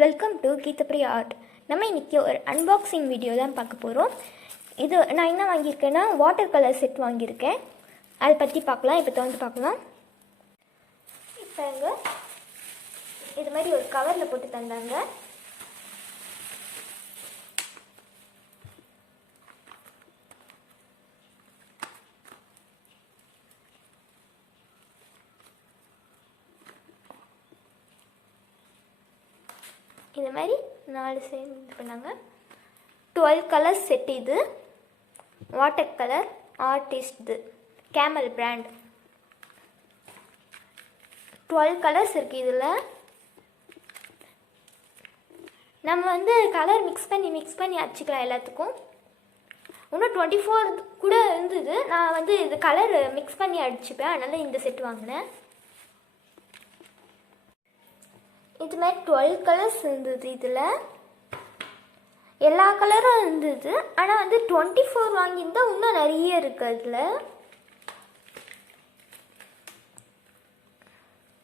Welcome to கீதப்ரி art. நம்ம இன்றைக்கி ஒரு அன்பாக்சிங் வீடியோ தான் பார்க்க போகிறோம். இது நான் என்ன வாங்கியிருக்கேன்னா வாட்டர் கலர் செட் வாங்கியிருக்கேன். அதை பற்றி பார்க்கலாம். இப்போ வந்து பார்க்கலாம். இப்போ இங்கே இது மாதிரி ஒரு கவரில் போட்டு தந்தாங்க. இது மாதிரி 4 சேம் இது பண்ணாங்க. 12 கலர்ஸ் செட். இது வாட்டர் கலர் ஆர்டிஸ்ட், இது கேமல் பிராண்ட். 12 கலர்ஸ் இருக்குது. இதில் நம்ம வந்து கலர் மிக்ஸ் பண்ணி அடிச்சுக்கலாம் எல்லாத்துக்கும். இன்னும் 24 கூட இருந்தது. நான் வந்து இது கலர் மிக்ஸ் பண்ணி அடிச்சுப்பேன், அதனால் இந்த செட் வாங்கினேன். இது மாதிரி 12 கலர்ஸ் இருந்தது. இதில் எல்லா கலரும் இருந்தது. ஆனால் வந்து 24 வாங்கியிருந்தால் இன்னும் நிறைய இருக்குது. அதில்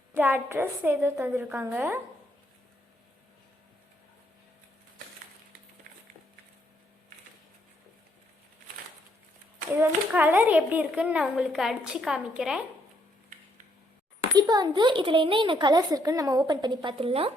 இந்த அட்ரஸ் ஏதோ தந்துருக்காங்க. இது வந்து கலர் எப்படி இருக்குன்னு நான் உங்களுக்கு அடித்து காமிக்கிறேன். இப்போ வந்து இதில் என்ன கலர்ஸ் இருக்குன்னு நம்ம ஓப்பன் பண்ணி பார்த்துடலாம்.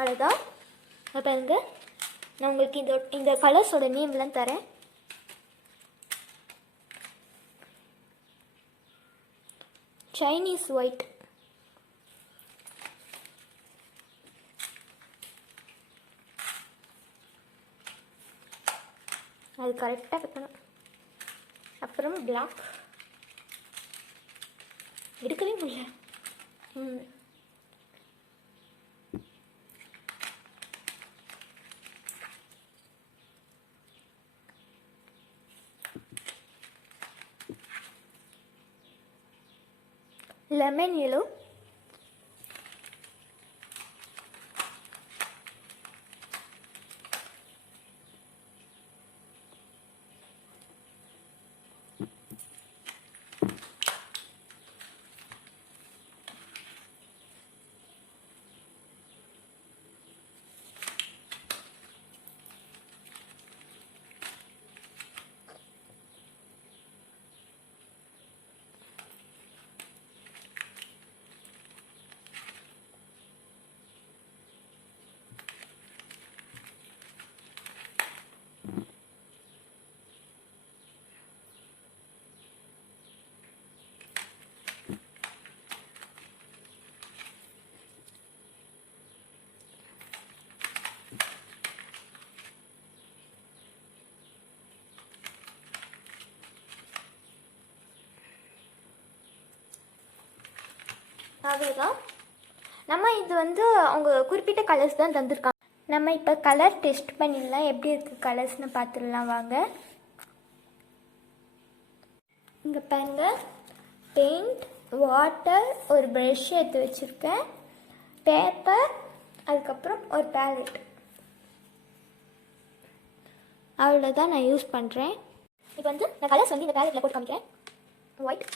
அவ்வளோதான். அப்போ இங்கே நான் உங்களுக்கு இந்த கலர்ஸோட நேம்லாம் தரேன். சைனீஸ் ஒயிட், அது கரெக்டாக வைக்கணும். அப்புறம் பிளாக், எடுக்கவே முடியல. லெமன் yellow, அவ்வளோதான். நம்ம இது வந்து அவங்க குறிப்பிட்ட கலர்ஸ் தான் தந்திருக்காங்க. நம்ம இப்போ கலர் டெஸ்ட் பண்ணிடலாம். எப்படி இருக்குது கலர்ஸ்னு பார்த்துடலாம் வாங்க. இங்கே பாருங்க, பெயிண்ட், வாட்டர், ஒரு ப்ரஷ் எடுத்து வச்சுருக்கேன், பேப்பர், அதுக்கப்புறம் ஒரு பேலட். அவ்வளோதான் நான் யூஸ் பண்ணுறேன். இப்போ வந்து நான் கலர்ஸ் வந்து இந்த பேலட்டில் போட்டு காமிக்கிறேன். ஒயிட்,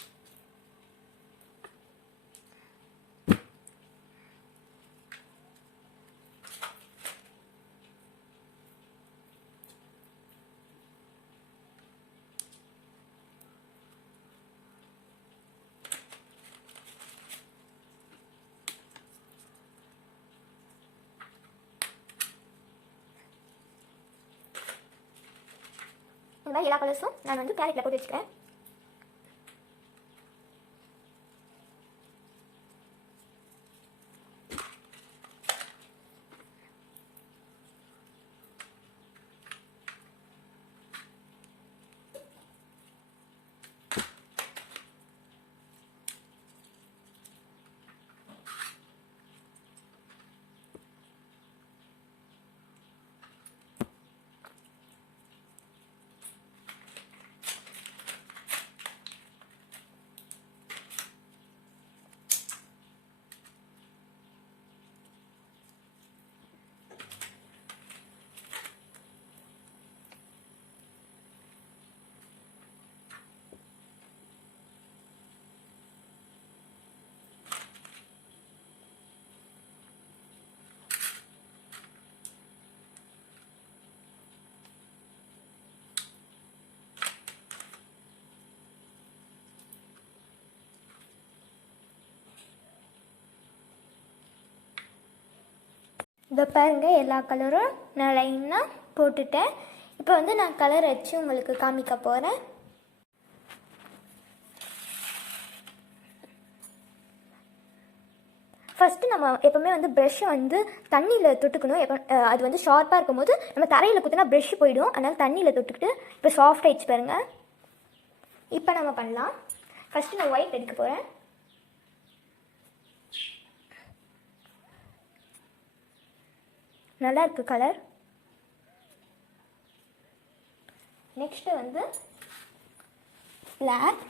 இந்த மாதிரி எல்லா கலர்ஸும் நான் வந்து பேலட்டில் போட்டு வச்சுக்கிறேன். இதை பாருங்கள், எல்லா கலரும் நான் லைனாக போட்டுட்டேன். இப்போ வந்து நான் கலர் வச்சு உங்களுக்கு காமிக்க போகிறேன். ஃபஸ்ட்டு நம்ம எப்போவுமே வந்து ப்ரெஷ்ஷை வந்து தண்ணியில் தொட்டுக்கணும். அது வந்து ஷார்ப்பாக இருக்கும்போது நம்ம தரையில் குத்தினா ப்ரெஷ் போயிடும். அதனால் தண்ணியில் தொட்டுக்கிட்டு இப்போ சாஃப்ட் ஆகிடுச்சு பாருங்கள். இப்போ நம்ம பண்ணலாம். ஃபஸ்ட்டு நான் ஒயிட் எடுக்க போகிறேன். நல்லா இருக்குது கலர். நெக்ஸ்ட்டு வந்து பிளாக்.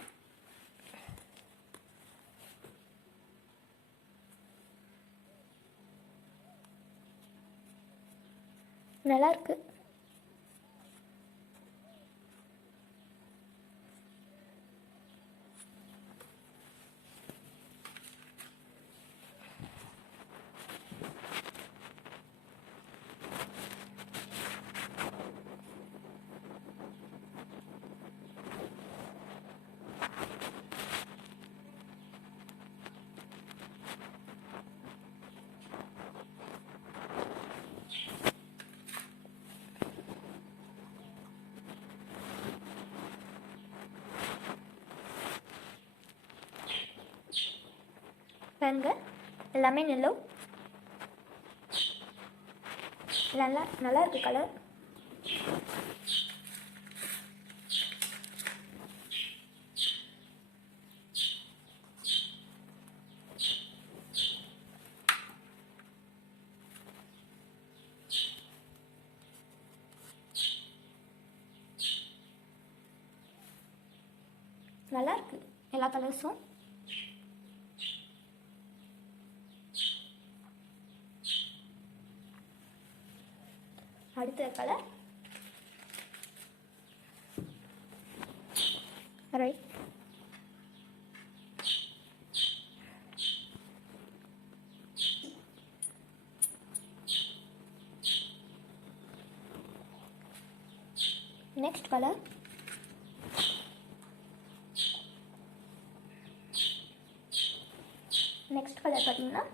நல்லா இருக்குது. பாருங்க, எல்லாமே நல்லா இருக்கு கலர். நல்லா இருக்கு எல்லா கலர்ஸும். அடுத்த கலர் ரைட். நெக்ஸ்ட் கலர் பார்த்தீங்கன்னா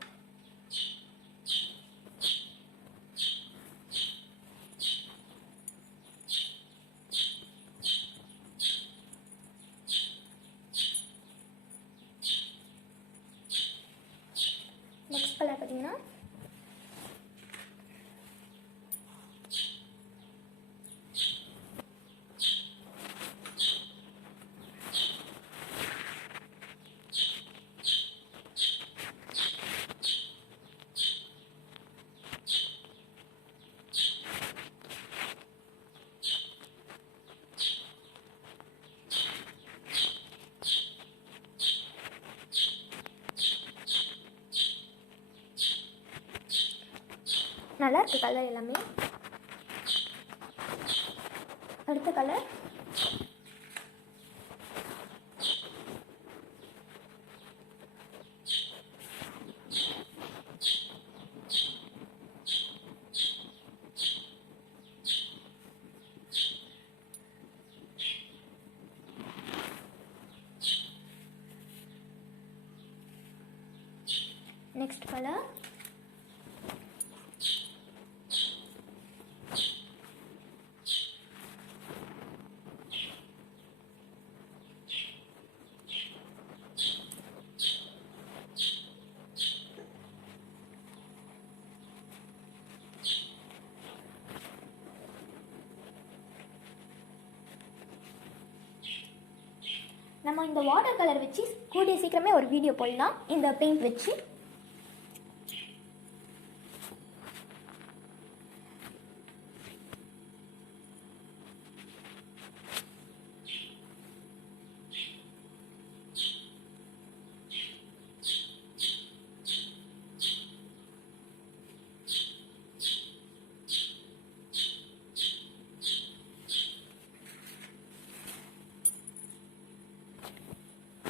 நல்லா இருக்கு கலர் எல்லாமே. அடுத்த கலர் நெக்ஸ்ட் கலர் நம்ம இந்த வாட்டர் கலர் வச்சு கூடிய சீக்கிரமே ஒரு வீடியோ போடலாம் இந்த பெயிண்ட் வச்சு.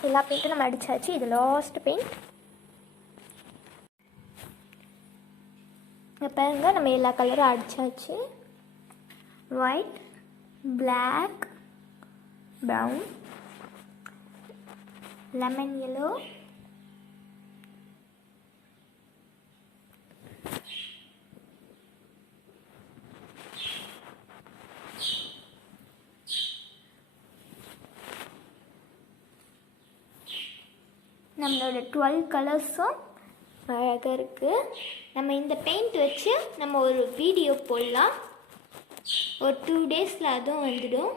எல்லா பெயிண்ட்டும் நம்ம அடிச்சாச்சு. இது லாஸ்ட் பெயிண்ட். இங்கே பாருங்க, நம்ம எல்லா கலரும் அடிச்சாச்சு. White, black, brown, lemon yellow, நம்மளோட 12 கலர்ஸும் அழகாக இருக்குது. நம்ம இந்த பெயிண்ட் வச்சு நம்ம ஒரு வீடியோ போடலாம். ஒரு 2 டேஸில் அதுவும் வந்துடும்.